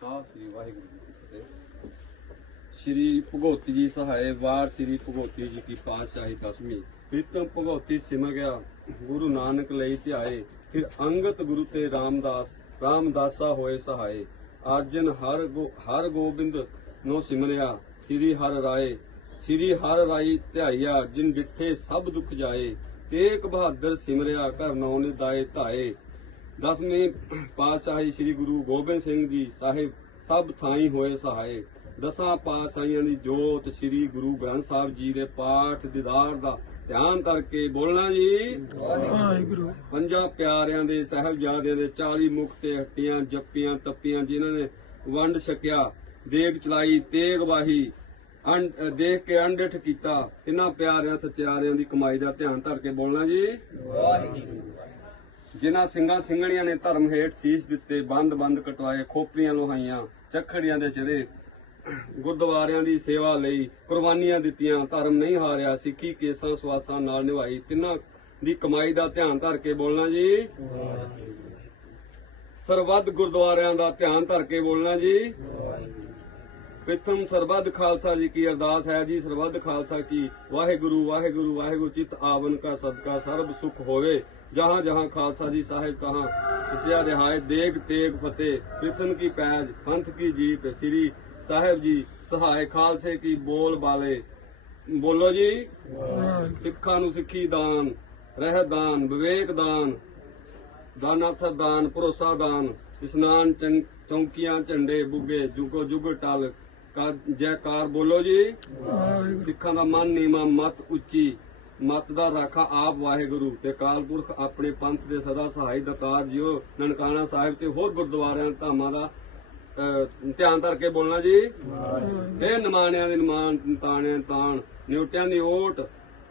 ਖਾਲਸਾ ਸ੍ਰੀ ਵਾਹਿਗੁਰੂ ਜੀ ਕੀ ਫਤਿਹ ਸ੍ਰੀ ਭਗਵਤੀ ਜੀ ਸਹਾਇ ਵਾਰ ਸ੍ਰੀ ਭਗਵਤੀ ਜੀ ਕੀ ਪਾਤਸ਼ਾਹੀ ਦਸਵੀਂ ਪ੍ਰੀਤਮ ਭਗਵਤੀ ਸਿਮਰ ਗਿਆ ਗੁਰੂ ਨਾਨਕ ਲਈ ਧਿਆਏ ਫਿਰ ਅੰਗਤ ਗੁਰੂ ਤੇ ਰਾਮਦਾਸ ਰਾਮਦਾਸਾ ਹੋਏ ਸਹਾਏ ਅਰਜਨ ਹਰ ਗੋ ਹਰ ਗੋਬਿੰਦ ਨੋ ਸਿਮਰਿਆ ਸ੍ਰੀ ਹਰ ਰਾਏ ਸ੍ਰੀ ਹਰ ਰਾਈ ਧਿਆਈਆ ਜਿਨ ਡਿਠੇ ਸਭ ਦੁੱਖ ਜਾਏ ਤੇਗ ਬਹਾਦਰ ਸਿਮਰਿਆ ਘਰ ਨੌ ਨਿਦਾਏ ਧਾਏ ਦਸਵੇਂ ਪਾਤਸ਼ਾਹੀ ਸ੍ਰੀ ਗੁਰੂ ਗੋਬਿੰਦ ਸਿੰਘ ਜੀ ਸਾਹਿਬ ਸਭ ਥਾਈ ਹੋਏ ਸਹਾਏ। ਦਸਾਂ ਪਾਤਸ਼ਾਹੀਆਂ ਦੀ ਜੋਤ ਸ੍ਰੀ ਗੁਰੂ ਗ੍ਰੰਥ ਸਾਹਿਬ ਜੀ ਦੇ ਪਾਠ ਦੀਦਾਰ ਦਾ ਧਿਆਨ ਕਰਕੇ ਬੋਲਣਾ ਜੀ। ਵਾਹਿਗੁਰੂ। ਪੰਜਾਂ ਪਿਆਰਿਆਂ ਦੇ ਸਾਹਿਬਜ਼ਾਦਿਆਂ ਦੇ 40 ਮੁਖ ਤੇ ਹੱਟੀਆਂ ਜੱਪੀਆਂ ਤੱਪੀਆਂ ਜਿਨ੍ਹਾਂ ਨੇ ਵੰਡ ਛਕਿਆ ਦੇਗ ਚਲਾਈ ਤੇਗ ਵਾਹੀ ਦੇਖ ਕੇ ਅੰਡਠ ਕੀਤਾ। ਇਹਨਾਂ ਪਿਆਰਿਆਂ ਸੱਚਿਆਰਿਆਂ ਦੀ ਕਮਾਈ ਦਾ ਧਿਆਨ ਧਰ ਕੇ ਬੋਲਣਾ ਜੀ। ਜਿਨ੍ਹਾਂ ਸਿੰਘਾਂ ਸਿੰਘਣੀਆਂ ਨੇ ਧਰਮ ਹੇਠ ਸੀਸ ਦਿੱਤੇ, ਬੰਦ ਬੰਦ ਕਟਵਾਏ, ਖੋਪਰੀਆਂ ਲੋਹਾਈਆਂ, ਚੱਖੜੀਆਂ ਦੇ ਚੜੇ ਗੁਰਦੁਆਰਿਆਂ ਦੀ ਸੇਵਾ ਲਈ ਕੁਰਬਾਨੀਆਂ ਦਿੱਤੀਆਂ, ਧਰਮ ਨਹੀਂ ਹਾਰਿਆ, ਸਿੱਖੀ ਕੇਸਾਂ ਸਵਾਸਾਂ ਨਾਲ ਨਿਭਾਈ। ਤਿੰਨਾਂ ਦੀ ਕਮਾਈ ਦਾ ਧਿਆਨ ਧਰ ਕੇ ਬੋਲਣਾ ਜੀ। ਸਰਵੱਧ ਗੁਰਦੁਆਰਿਆਂ ਦਾ ਧਿਆਨ ਧਰ ਕੇ ਬੋਲਣਾ ਜੀ। ਪ੍ਰਥਮ ਸਰਬੱਧ ਖਾਲਸਾ ਜੀ ਕੀ ਅਰਦਾਸ ਹੈ ਜੀ ਸਰਬੱਤ ਖਾਲਸਾ ਕੀ। ਵਾਹਿਗੁਰੂ ਵਾਹਿਗੁਰੂ ਵਾਹਿਗੁਰੂ, ਚਿਤ ਆਵਨ ਕਾ ਸਦਕਾ, ਸਰਬ ਸੁਖ ਹੋਵੇ। ਜਹਾਂ ਜਹਾਂ ਖਾਲਸਾ ਜੀ ਸਾਹਿਬ ਤਹਾਂ ਇਸਿਆ ਰਿਹਾਇ, ਦੇਗ ਤੇਗ ਫਤਿਹ ਪ੍ਰਥਮ ਕੀ ਪੈਜ, ਪੰਥ ਕੀ ਜੀਤ, ਸ੍ਰੀ ਸਾਹਿਬ ਜੀ, ਸਹਾਇ ਖਾਲਸੇ ਕੀ ਬੋਲ ਬਾਲੇ। ਬੋਲੋ ਜੀ। ਸਿੱਖਾਂ ਨੂੰ ਸਿੱਖੀ ਦਾਨ, ਰਹਿ ਦਾਨ, ਵਿਵੇਕ ਦਾਨ, ਦਾਨਾ ਸਰਦਾਨ ਭਰੋਸਾ ਦਾਨ, ਇਸਨਾਨ ਚੌਂਕੀਆਂ ਝੰਡੇ ਬੁੱਗੇ, ਜੁਗੋ ਜੁਗ ਟਲ ਜੈਕਾਰ ਬੋਲੋ ਜੀ। ਸਿੱਖਾਂ ਦਾ ਮਨ ਨੀਮਾ ਮਤ ਉੱਚੀ। ਮਤ ਦਾ ਰਾਖਾ ਆਪ ਵਾਹਿਗੁਰੂ ਤੇ ਕਾਲਪੁਰਖ ਆਪਣੇ ਪੰਥ ਦੇ ਸਦਾ ਸਹਾਈ ਦਤਾਰ ਜਿਓ ਨਨਕਾਣਾ ਸਾਹਿਬ ਤੇ ਹੋਰ ਗੁਰਦੁਆਰਿਆਂ ਧਾਮਾਂ ਦਾ ਧਿਆਨ ਧਰ ਕੇ ਬੋਲਣਾ ਜੀ। ਇਹ ਨਿਮਾਣਿਆਂ ਦੇ ਨਿਮਾਣ ਤਾਣਿਆਂ ਤਾਣ ਨਿਉਟਿਆਂ ਦੀ ਓਟ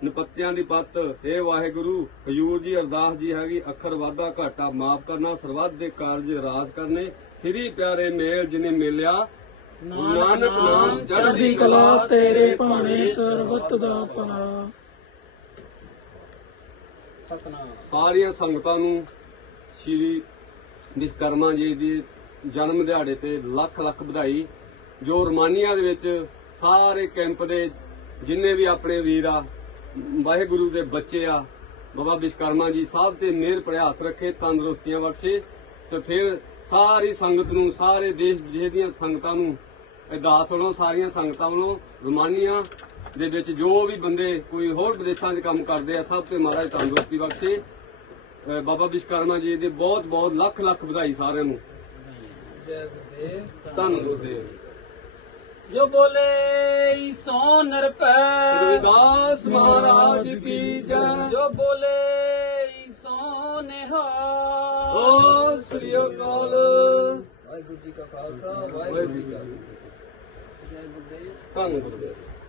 ਨਿਪੱਤਿਆਂ ਦੀ ਪੱਤ। ਇਹ ਵਾਹਿਗੁਰੂ ਹਜੂਰ ਜੀ ਅਰਦਾਸ ਜੀ ਹੈਗੀ ਅੱਖਰ ਵਾਧਾ ਘਾਟਾ ਮਾਫ ਕਰਨਾ ਸਰਬੱਤ ਦੇ ਕਾਰਜ ਰਾਜ ਕਰਨੇ। ਸ੍ਰੀ ਪਿਆਰੇ ਮੇਲ ਜਿਨੇ ਮਿਲਿਆ ਨਾਨਕ ਨਾਮ ਚੜ੍ਹਦੀ ਕਲਾ, ਤੇਰੇ ਭਾਣੇ ਸਰਬੱਤ ਦਾ ਭਲਾ। ਸਾਰੀਆਂ ਸੰਗਤਾਂ ਨੂੰ ਸ਼੍ਰੀ ਵਿਸ਼ਕਰਮਾ ਜੀ ਦੀ ਜਨਮ ਦਿਹਾੜੇ ਤੇ ਲੱਖ ਲੱਖ ਵਧਾਈ, ਜੋ ਰਮਾਨੀਆਂ ਦੇ ਵਿੱਚ ਸਾਰੇ ਕੈਂਪ ਦੇ ਜਿੰਨੇ ਵੀ ਆਪਣੇ ਵੀਰ ਆ, ਵਾਹਿਗੁਰੂ ਦੇ ਬੱਚੇ ਆ, ਬਾਬਾ ਵਿਸ਼ਕਰਮਾ ਜੀ ਸਭ ਤੇ ਮਿਹਰ ਭਰਿਆ ਹੱਥ ਰੱਖੇ, ਤੰਦਰੁਸਤੀਆਂ ਬਖਸ਼ੇ ਤੇ ਫਿਰ ਸਾਰੀ ਸੰਗਤ ਨੂੰ, ਸਾਰੇ ਦੇਸ਼ ਵਿਦੇਸ਼ ਸੰਗਤਾਂ ਨੂੰ ਅਰਦਾਸ ਵੱਲੋਂ ਸਾਰੀਆਂ ਸੰਗਤਾਂ ਵੱਲੋਂ ਰਮਾਨੀਆਂ ਦੇ ਵਿੱਚ ਜੋ ਵੀ ਬੰਦੇ ਕੋਈ ਹੋਰ ਵਿਦੇਸ਼ਾਂ 'ਚ ਕੰਮ ਕਰਦੇ ਆ ਸਭ ਤੇ ਮਹਾਰਾਜ ਤੰਦਰੁਸਤੀ ਬਖਸ਼ੇ। ਅਹ ਬਾਬਾ ਵਿਸ਼ਕਰਮਾ ਜੀ ਦੇ ਬਹੁਤ ਬਹੁਤ ਲੱਖ ਲੱਖ ਵਧਾਈ ਸਾਰਿਆਂ ਨੂੰ। ਧੰਨ ਗੁਰਦੇਵ। ਜੋ ਬੋਲੇ ਸੋ ਨਰਪੈ ਗੁਰਦਾਸ ਮਹਾਰਾਜ ਕੀ ਜੈ। ਜੋ ਬੋਲੇ ਸੋ ਨਿਹਾਲ। ਓ ਸ੍ਰੀ ਅਕਾਲ। ਵਾਹਿਗੁਰੂ ਜੀ ਕਾ ਖਾਲਸਾ ਵਾਹਿਗੁਰੂ ਜੀ ਕੀ ਫਤਿਹ। ਧੰਨ ਗੁਰਦੇਵ